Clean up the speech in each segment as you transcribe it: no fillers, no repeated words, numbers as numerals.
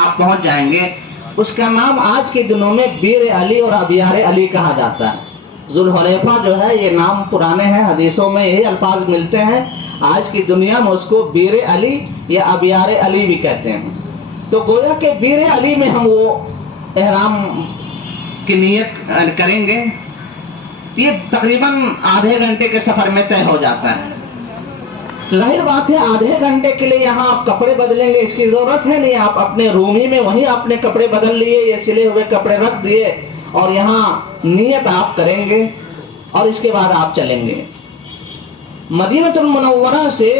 آپ پہنچ جائیں گے. اس کا نام آج کے دنوں میں بیر علی اور ابیار علی کہا جاتا ہے. ذوالحلیفہ جو ہے یہ نام پرانے ہیں، حدیثوں میں یہی الفاظ ملتے ہیں. آج کی دنیا میں اس کو بیر علی یا ابیار علی بھی کہتے ہیں. تو گویا کہ بیر علی میں ہم وہ احرام کی نیت کریں گے. یہ تقریباً آدھے گھنٹے کے سفر میں طے ہو جاتا ہے. ظاہر بات ہے آدھے گھنٹے کے لیے یہاں آپ کپڑے بدلیں گے اس کی ضرورت ہے نہیں. آپ اپنے روم ہی میں وہیں اپنے کپڑے بدل لیے، یہ سلے ہوئے کپڑے رکھ دیے اور یہاں نیت آپ کریں گے اور اس کے بعد آپ چلیں گے. مدینہ المنورہ سے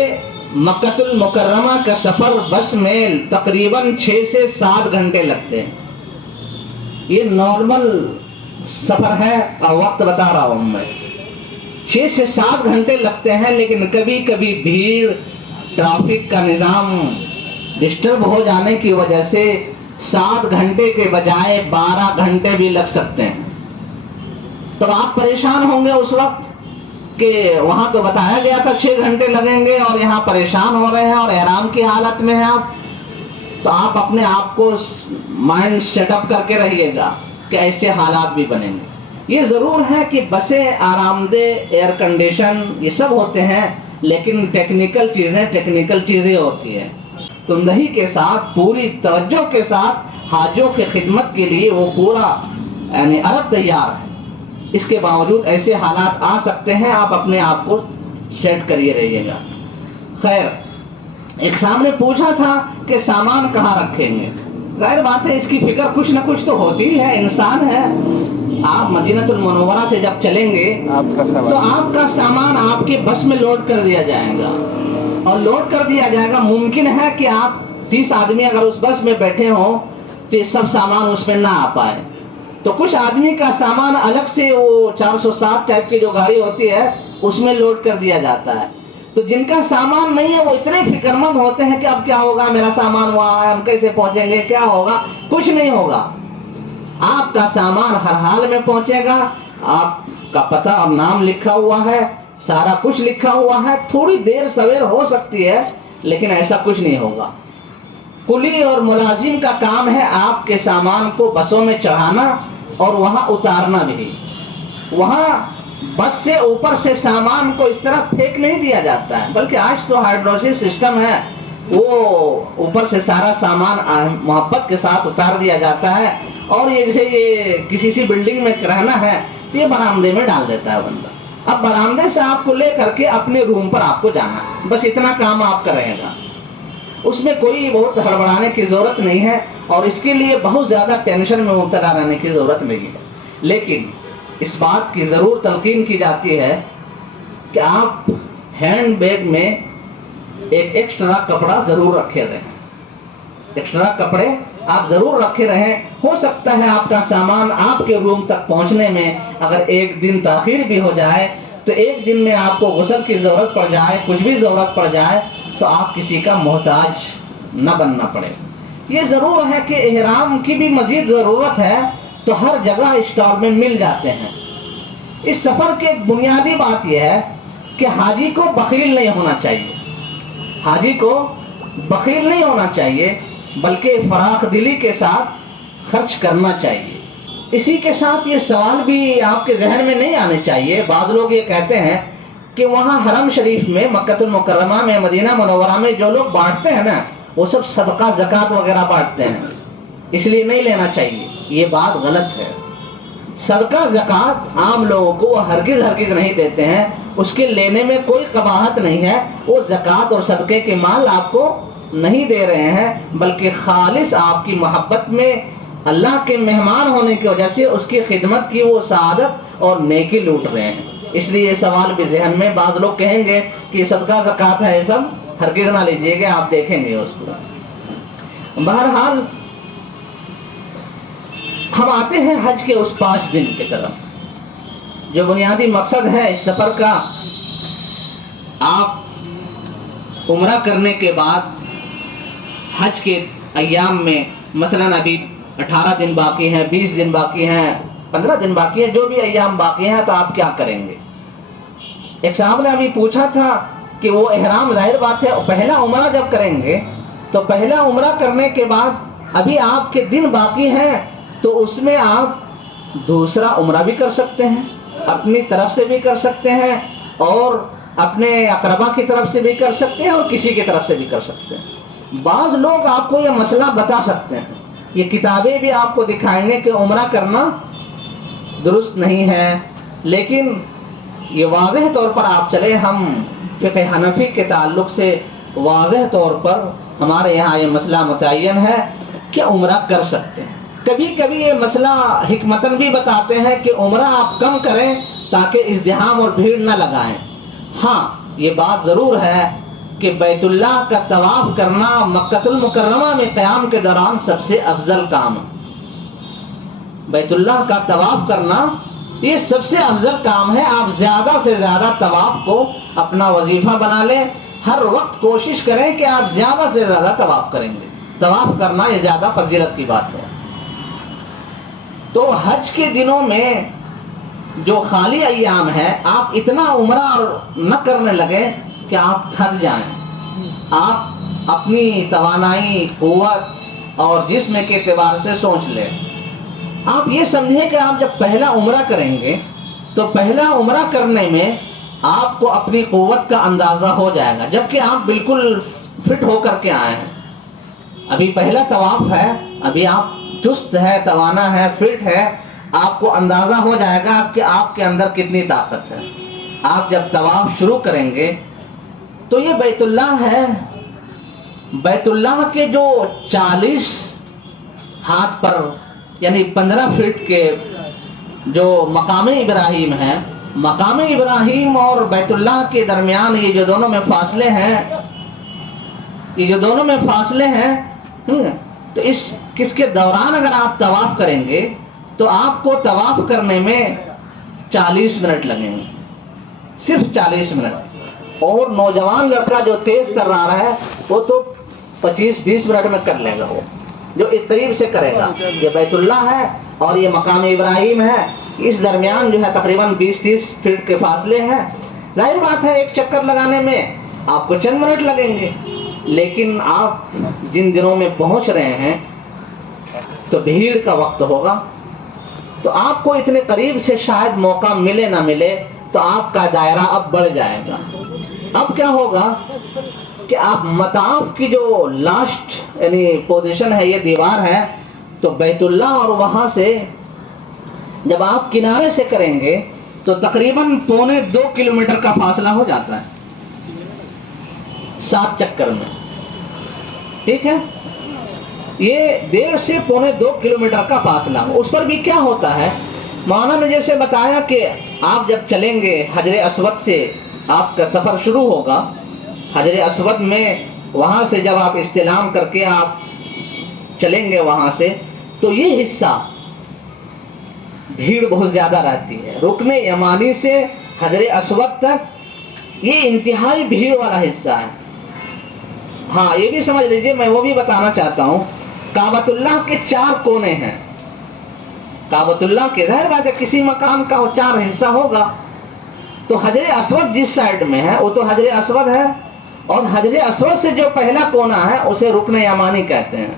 مکہ المکرمہ کا سفر بس میں تقریباً 6 سے 7 گھنٹے لگتے ہیں. یہ نارمل سفر ہے اور وقت بتا رہا ہوں میں. 6 سے 7 گھنٹے لگتے ہیں، لیکن کبھی کبھی بھیڑ، ٹریفک کا نظام ڈسٹرب ہو جانے کی وجہ سے 7 گھنٹے کے بجائے 12 گھنٹے بھی لگ سکتے ہیں. تو آپ پریشان ہوں گے اس وقت کہ وہاں تو بتایا گیا تھا 6 گھنٹے لگیں گے اور یہاں پریشان ہو رہے ہیں اور احرام کی حالت میں ہیں آپ. تو آپ اپنے آپ کو مائنڈ سیٹ اپ کر کے رہیے گا کہ ایسے حالات بھی بنیں گے. یہ ضرور ہے کہ بسیں آرام دہ، ایئر کنڈیشن یہ سب ہوتے ہیں، لیکن ٹیکنیکل چیزیں ہوتی ہیں. تندہی کے ساتھ، پوری توجہ کے ساتھ حاجیوں کی خدمت کے لیے وہ پورا یعنی عرب تیار ہے. اس کے باوجود ایسے حالات آ سکتے ہیں، آپ اپنے آپ کو سیٹ کریے رہیے گا. خیر، ایک صاحب نے پوچھا تھا کہ سامان کہاں رکھیں گے. ظاہر بات ہے اس کی فکر کچھ نہ کچھ تو ہوتی ہی ہے، انسان ہے. آپ مدینہ المنورہ سے جب چلیں گے تو آپ کا سامان آپ کے بس میں لوڈ کر دیا جائے گا. اور لوڈ کر دیا جائے گا، ممکن ہے کہ آپ 30 آدمی اگر اس بس میں بیٹھے ہوں تو یہ سب سامان اس میں نہ آ پائے. تو کچھ آدمی کا سامان الگ سے وہ 407 ٹائپ کی جو گاڑی ہوتی ہے اس میں لوڈ کر دیا جاتا ہے. تو جن کا سامان نہیں ہے وہ اتنے فکر مند ہوتے ہیں کہ اب کیا ہوگا، میرا سامان وہاں ہے، ہم کیسے پہنچیں گے، کیا ہوگا. کچھ نہیں ہوگا، آپ کا سامان ہر حال میں پہنچے گا. آپ کا پتہ اور نام لکھا ہوا ہے، سارا کچھ لکھا ہوا ہے. تھوڑی دیر سویر ہو سکتی ہے لیکن ایسا کچھ نہیں ہوگا. کلی اور ملازم کا کام ہے آپ کے سامان کو بسوں میں چڑھانا اور وہاں اتارنا بھی. وہاں بس سے اوپر سے سامان کو اس طرح پھینک نہیں دیا جاتا ہے، بلکہ آج تو ہائیڈروسس سسٹم ہے، وہ اوپر سے سارا سامان محبت کے ساتھ اتار دیا جاتا ہے. اور یہ جیسے یہ کسی سی بلڈنگ میں رہنا ہے تو یہ برآمدے میں ڈال دیتا ہے بندہ. اب برآمدے سے آپ کو لے کر کے اپنے روم پر آپ کو جانا ہے، بس اتنا کام آپ کا رہے گا. اس میں کوئی بہت ہڑبڑانے کی ضرورت نہیں ہے اور اس کے لیے بہت زیادہ ٹینشن میں مبتلا رہنے کی ضرورت نہیں ہے. لیکن اس بات کی ضرور تلقین کی جاتی ہے کہ آپ ہینڈ بیگ میں ایک ایکسٹرا کپڑا ضرور رکھے رہیں. ایکسٹرا کپڑے آپ ضرور رکھے رہیں. ہو سکتا ہے آپ کا سامان آپ کے روم تک پہنچنے میں اگر 1 دن تاخیر بھی ہو جائے تو 1 دن میں آپ کو غسل کی ضرورت پڑ جائے، کچھ بھی ضرورت پڑ جائے تو آپ کسی کا محتاج نہ بننا پڑے. یہ ضرور ہے کہ احرام کی بھی مزید ضرورت ہے تو ہر جگہ اسٹال میں مل جاتے ہیں. اس سفر کی ایک بنیادی بات یہ ہے کہ حاجی کو بخیل نہیں ہونا چاہیے. حاجی کو بخیل نہیں ہونا چاہیے بلکہ فراخ دلی کے ساتھ خرچ کرنا چاہیے. اسی کے ساتھ یہ سوال بھی آپ کے ذہن میں نہیں آنے چاہیے. بعض لوگ یہ کہتے ہیں کہ وہاں حرم شریف میں، مکہ المکرمہ میں، مدینہ منورہ میں جو لوگ بانٹتے ہیں نا وہ سب صدقہ زکوٰۃ وغیرہ بانٹتے ہیں، اس لیے نہیں لینا چاہیے. یہ بات غلط ہے. صدقہ زکوٰۃ عام لوگوں کو ہرگز نہیں دیتے ہیں، اس کے لینے میں کوئی قباحت نہیں ہے. وہ زکوٰۃ اور صدقے کے مال آپ کو نہیں دے رہے ہیں بلکہ خالص آپ کی محبت میں اللہ کے مہمان ہونے کی وجہ سے اس کی خدمت کی وہ سعادت اور نیکی لوٹ رہے ہیں. اس لیے یہ سوال بھی ذہن میں، بعض لوگ کہیں گے کہ صدقہ زکوٰۃ ہے، یہ سب ہرگز نہ لیجیے گا، آپ دیکھیں گے اس کو. بہرحال ہم آتے ہیں حج کے اس 5 دن کی طرف. جو بنیادی مقصد ہے اس سفر کا، آپ عمرہ کرنے کے بعد حج کے ایام میں مثلاً ابھی 18 دن باقی ہیں، 20 دن باقی ہیں، 15 دن باقی ہیں، جو بھی ایام باقی ہیں تو آپ کیا کریں گے. ایک صاحب نے ابھی پوچھا تھا کہ وہ احرام، ظاہر بات ہے پہلا عمرہ جب کریں گے تو پہلا عمرہ کرنے کے بعد ابھی آپ کے دن باقی ہیں تو اس میں آپ دوسرا عمرہ بھی کر سکتے ہیں، اپنی طرف سے بھی کر سکتے ہیں اور اپنے اقربا کی طرف سے بھی کر سکتے ہیں اور کسی کی طرف سے بھی کر سکتے ہیں۔ بعض لوگ آپ کو یہ مسئلہ بتا سکتے ہیں، یہ کتابیں بھی آپ کو دکھائیں گے کہ عمرہ کرنا درست نہیں ہے، لیکن یہ واضح طور پر آپ چلے، ہم فقہ حنفی کے تعلق سے واضح طور پر ہمارے یہاں یہ مسئلہ متعین ہے کہ عمرہ کر سکتے ہیں۔ کبھی کبھی یہ مسئلہ حکمتاً بھی بتاتے ہیں کہ عمرہ آپ کم کریں تاکہ ازدحام اور بھیڑ نہ لگائیں۔ ہاں یہ بات ضرور ہے کہ بیت اللہ کا طواف کرنا مکہ المکرمہ میں قیام کے دوران سب سے افضل کام ہے۔ بیت اللہ کا طواف کرنا یہ سب سے افضل کام ہے۔ آپ زیادہ سے زیادہ طواف کو اپنا وظیفہ بنا لیں، ہر وقت کوشش کریں کہ آپ زیادہ سے زیادہ طواف کریں گے۔ طواف کرنا یہ زیادہ فضیلت کی بات ہے۔ تو حج کے دنوں میں جو خالی ایام ہے آپ اتنا عمرہ نہ کرنے لگے کہ آپ تھک جائیں۔ آپ اپنی توانائی، قوت اور جسم کے اعتبار سے سوچ لیں۔ آپ یہ سمجھیں کہ آپ جب پہلا عمرہ کریں گے تو پہلا عمرہ کرنے میں آپ کو اپنی قوت کا اندازہ ہو جائے گا، جبکہ آپ بالکل فٹ ہو کر کے آئے ہیں۔ ابھی پہلا طواف ہے، ابھی آپ چست ہے، توانا ہے، فٹ ہے، آپ کو اندازہ ہو جائے گا کہ آپ کے اندر کتنی طاقت ہے۔ آپ جب طواف شروع کریں گے تو یہ بیت اللہ ہے، بیت اللہ کے جو 40 ہاتھ پر یعنی 15 فٹ کے جو مقام ابراہیم ہے، مقام ابراہیم اور بیت اللہ کے درمیان یہ جو دونوں میں فاصلے ہیں، یہ جو دونوں میں فاصلے ہیں، تو کس کے دوران اگر آپ طواف کریں گے تو آپ کو طواف کرنے میں 40 منٹ لگیں گے، صرف 40 منٹ۔ اور نوجوان لڑکا جو تیز کر رہا ہے وہ تو 25-20 منٹ میں کر لے گا، وہ جو اس قریب سے کرے گا۔ یہ بیت اللہ ہے اور یہ مقام ابراہیم ہے، اس درمیان جو ہے تقریباً 20-30 فٹ کے فاصلے ہیں۔ ظاہر بات ہے ایک چکر لگانے میں آپ کو چند منٹ لگیں گے، لیکن آپ جن دنوں میں پہنچ رہے ہیں تو بھیڑ کا وقت ہوگا، تو آپ کو اتنے قریب سے شاید موقع ملے نہ ملے تو آپ کا دائرہ اب بڑھ جائے گا۔ اب کیا ہوگا کہ آپ مطاف کی جو لاسٹ یعنی پوزیشن ہے، یہ دیوار ہے، تو بیت اللہ اور وہاں سے جب آپ کنارے سے کریں گے تو تقریباً 1.25 کلومیٹر کا فاصلہ ہو جاتا ہے 7 چکر میں، ٹھیک ہے؟ یہ 1.5 سے 2.25 کلومیٹر کا فاصلہ۔ اس پر بھی کیا ہوتا ہے، مولانا نے جیسے بتایا کہ آپ جب چلیں گے حجر اسود سے آپ کا سفر شروع ہوگا، حجر اسود میں وہاں سے جب آپ استلام کر کے آپ چلیں گے وہاں سے، تو یہ حصہ بھیڑ بہت زیادہ رہتی ہے۔ رکن یمانی سے حجر اسود تک یہ انتہائی بھیڑ والا حصہ ہے۔ ہاں یہ بھی سمجھ لیجئے، میں وہ بھی بتانا چاہتا ہوں، کعبۃ اللہ کے 4 کونے ہیں۔ کعبۃ اللہ کے ظاہر بات ہے کسی مقام کا 4 حصہ ہوگا، تو حجر اسود جس سائڈ میں ہے وہ تو حجر اسود ہے، اور حجر اسود سے جو پہلا کونا ہے اسے رکن یمانی کہتے ہیں،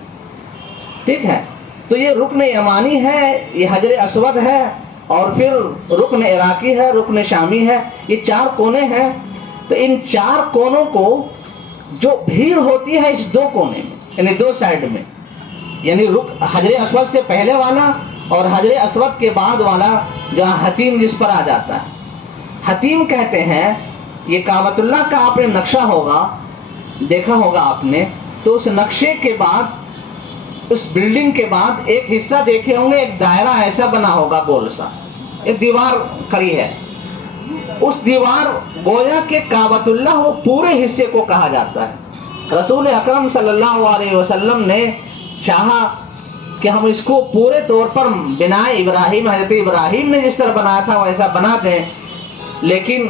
ٹھیک ہے؟ تو یہ رکن یمانی ہے، یہ حجر اسود ہے، اور پھر رکن عراقی ہے، رکن شامی ہے، یہ 4 کونے ہیں۔ تو ان 4 کونوں کو جو بھیڑ ہوتی ہے اس 2 کونے میں یعنی 2 سائڈ میں، یعنی حجر اسود سے پہلے والا اور حجر اسود کے بعد والا جہاں حتیم جس پر آ جاتا ہے، حتیم کہتے ہیں۔ یہ کعبۃ اللہ کا آپ نے نقشہ ہوگا دیکھا ہوگا آپ نے، تو اس نقشے کے بعد اس بلڈنگ کے بعد ایک حصہ دیکھے ہوں گے، ایک دائرہ ایسا بنا ہوگا گول سا، ایک دیوار کھڑی ہے، اس دیوار گویا کہ کعبۃ اللہ وہ پورے حصے کو کہا جاتا ہے۔ رسول اکرم صلی اللہ علیہ وسلم نے چاہا کہ ہم اس کو پورے طور پر بنا ابراہیم، حضرت ابراہیم نے جس طرح بنایا تھا ویسا بنا دیں، لیکن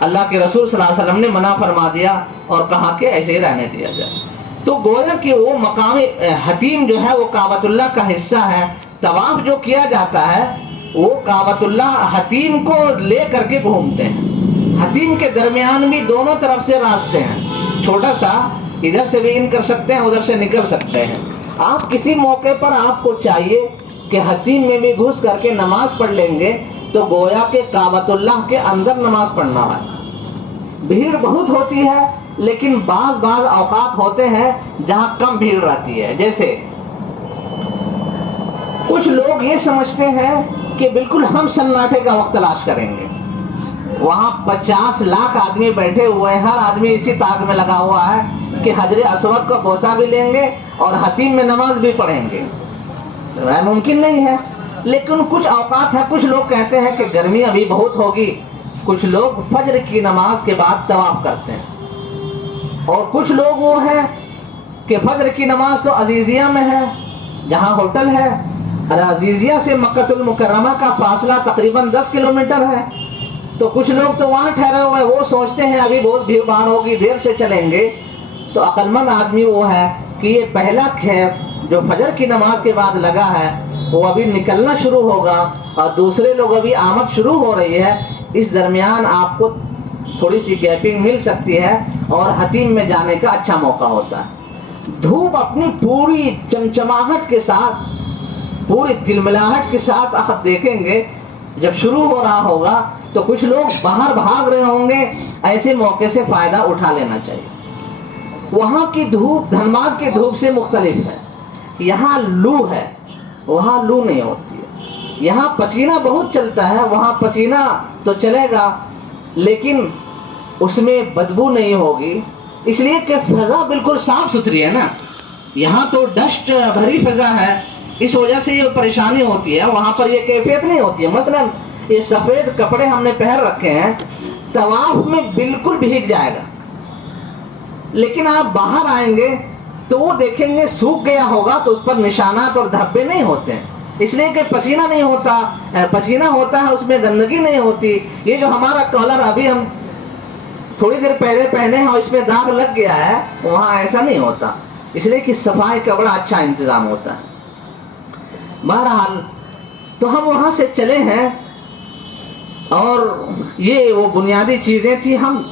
اللہ کے رسول صلی اللہ علیہ وسلم نے منع فرما دیا اور کہا کہ ایسے ہی رہنے دیا جائے۔ تو گویا کہ وہ مقام حتیم جو ہے وہ کعبۃ اللہ کا حصہ ہے۔ طواف جو کیا جاتا ہے وہ کعبۃ اللہ حتیم کو لے کر کے گھومتے ہیں۔ حتیم کے درمیان بھی دونوں طرف سے راستے ہیں، چھوٹا سا، ادھر سے بھی ان کر سکتے ہیں، ادھر سے نکل سکتے ہیں۔ آپ کسی موقع پر آپ کو چاہیے کہ حتیم میں بھی گھس کر کے نماز پڑھ لیں گے تو گویا کہ کعبۃ اللہ کے اندر نماز پڑھنا ہے. بھیڑ بہت ہوتی ہے لیکن بعض اوقات ہوتے ہیں جہاں کم بھیڑ رہتی ہے. جیسے کچھ لوگ یہ سمجھتے ہیں کہ بالکل ہم سناٹے کا وقت تلاش کریں گے. وہاں 50 لاکھ آدمی بیٹھے ہوئے ہیں, ہر آدمی اسی تاک میں لگا ہوا ہے کہ حجر اسود کا بوسہ بھی لیں گے اور حتیم میں نماز بھی پڑھیں گے. ممکن نہیں ہے. لیکن کچھ اوقات ہیں, کچھ لوگ کہتے ہیں کہ گرمی ابھی بہت ہوگی. کچھ لوگ فجر کی نماز کے بعد طواف کرتے ہیں, اور کچھ لوگ وہ ہیں کہ فجر کی نماز تو عزیزیہ میں ہے جہاں ہوٹل ہے. عزیزیہ سے مکہ المکرمہ کا فاصلہ تقریباً 10 کلومیٹر ہے. تو کچھ لوگ تو وہاں ٹھہرے ہوئے, وہ سوچتے ہیں ابھی بہت بھیڑ بھاڑ ہوگی, دیر سے چلیں گے. تو عقل مند آدمی وہ ہے کہ یہ پہلا کھیپ جو فجر کی نماز کے بعد لگا ہے وہ ابھی نکلنا شروع ہوگا, اور دوسرے لوگ ابھی آمد شروع ہو رہی ہے. اس درمیان آپ کو تھوڑی سی گیپنگ مل سکتی ہے اور حتیم میں جانے کا اچھا موقع ہوتا ہے. دھوپ اپنی پوری چمچماہٹ کے ساتھ, پوری تلملاہٹ کے ساتھ آپ دیکھیں گے جب شروع ہو رہا ہوگا تو کچھ لوگ باہر بھاگ رہے ہوں گے. ایسے موقع سے فائدہ اٹھا لینا چاہیے. وہاں کی دھوپ دھنباد کی دھوپ سے مختلف ہے. یہاں لو ہے, وہاں لو نہیں ہوتی ہے. یہاں پسینہ بہت چلتا ہے, وہاں پسینہ تو چلے گا لیکن اس میں بدبو نہیں ہوگی, اس لیے کہ فضا بالکل صاف ستھری ہے نا. یہاں تو ڈسٹ بھری فضا ہے, اس وجہ سے یہ پریشانی ہوتی ہے. وہاں پر یہ کیفیت نہیں ہوتی ہے. مثلا یہ سفید کپڑے ہم نے پہن رکھے ہیں, طواف میں بالکل بھیگ جائے گا, لیکن آپ باہر آئیں گے تو وہ دیکھیں گے سوکھ گیا ہوگا تو اس پر نشانات اور دھبے نہیں ہوتے ہیں, اس لیے کہ پسینہ نہیں ہوتا. پسینہ ہوتا ہے, اس میں گندگی نہیں ہوتی. یہ جو ہمارا کالر ابھی ہم تھوڑی دیر پہلے پہنے ہیں اور اس میں داغ لگ گیا ہے, وہاں ایسا نہیں ہوتا, اس لیے کہ صفائی کا بڑا اچھا انتظام ہوتا ہے. بہرحال تو ہم وہاں سے چلے ہیں اور یہ وہ بنیادی چیزیں تھی. ہم